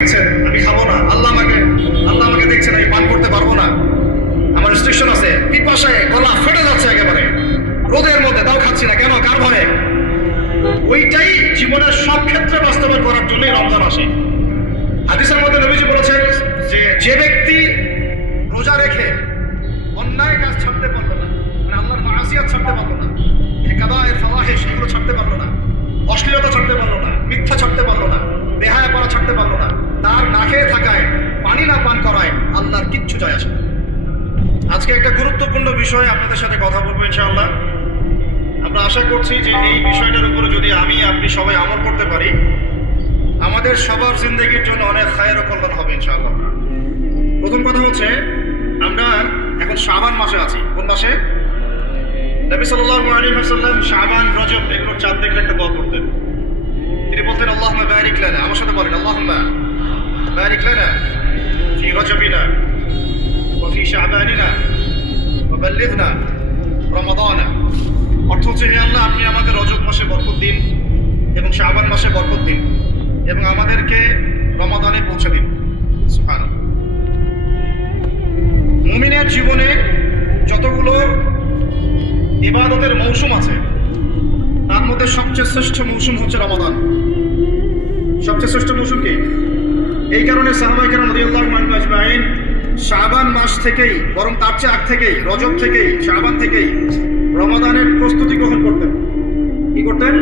আমি খাবো না, আল্লাহ আমাকে দেখছেন, আমি পান করতে পারবো না, আমার রেস্ট্রিকশন আছে, পিপাসায় গলা ফেটে যাচ্ছে একেবারে, রোদের মধ্যে তাও খাচ্ছি না, কেন? কার ভয়ে? ওইটাই জীবনের সব ক্ষেত্রে বাস্তবায়ন করার জন্যই রমজান আসে। হাদিসের মধ্যে নবীজি বলেছেন যে ব্যক্তি রোজা রেখে অন্যায় কাজ ছাড়তে পারলো না, মানে আল্লাহর মাসিয়াত ছাড়তে পারলো না, কাবায়ের ফাওয়াহিশ এগুলো ছাড়তে পারলো না, অশ্লীলতা ছাড়তে পারলো না, মিথ্যা ছাড়তে পারলো না, বেহায়াপনা ছাড়তে পারলো না, তার না খেয়ে থাকায়, পানি না পান করায় আল্লাহর কিচ্ছু যায় আসে না। আজকে একটা গুরুত্বপূর্ণ বিষয়ে আপনাদের সাথে কথা বলবো ইনশাআল্লাহ। আমরা আশা করছি যে এই বিষয়টার উপরে যদি আমি আপনি সবাই আমল করতে পারি, আমাদের সবার জিন্দেগির জন্য অনেক খায়ের ও কল্যাণ হবে ইনশাআল্লাহ। প্রথম কথা হচ্ছে, আমরা এখন শাবান মাসে আছি। কোন মাসে? নবী সাল্লাল্লাহু আলাইহি ওয়াসাল্লাম শাবান, রজব এগুলোর চাঁদ দেখলে একটা দোয়া করতেন। তিনি বলতেন আল্লাহুম্মা বারিক লানা, আমার সাথে বলেন আল্লাহুম্মা বারিক লানা ফি রজবিনা ওয়া ফি শাবানিনা ওয়া বাল্লিগনা রমাদানা। অর্থ হচ্ছে, হে আল্লাহ, আপনি আমাদের রজব মাসে বরকত দিন এবং শাবান মাসে বরকত দিন এবং আমাদেরকে রমাদানে পৌঁছে দিন। সুবহানাল্লাহ। মুমিনের জীবনে যতগুলো ইবাদতের মৌসুম আছে, তার মধ্যে সবচেয়ে শ্রেষ্ঠ মৌসুম হচ্ছে রমাদান। সবচেয়ে শ্রেষ্ঠ মৌসুম কি? এই কারণে সাহাবায়ে কেরাম রাদিয়াল্লাহু আনহুম আজমাইন শাবান মাস থেকেই, বরং তার চেয়ে আগ থেকেই, রজব থেকেই, শাবান থেকেই রমাদানের প্রস্তুতি গ্রহণ করতেন। কি করতেন?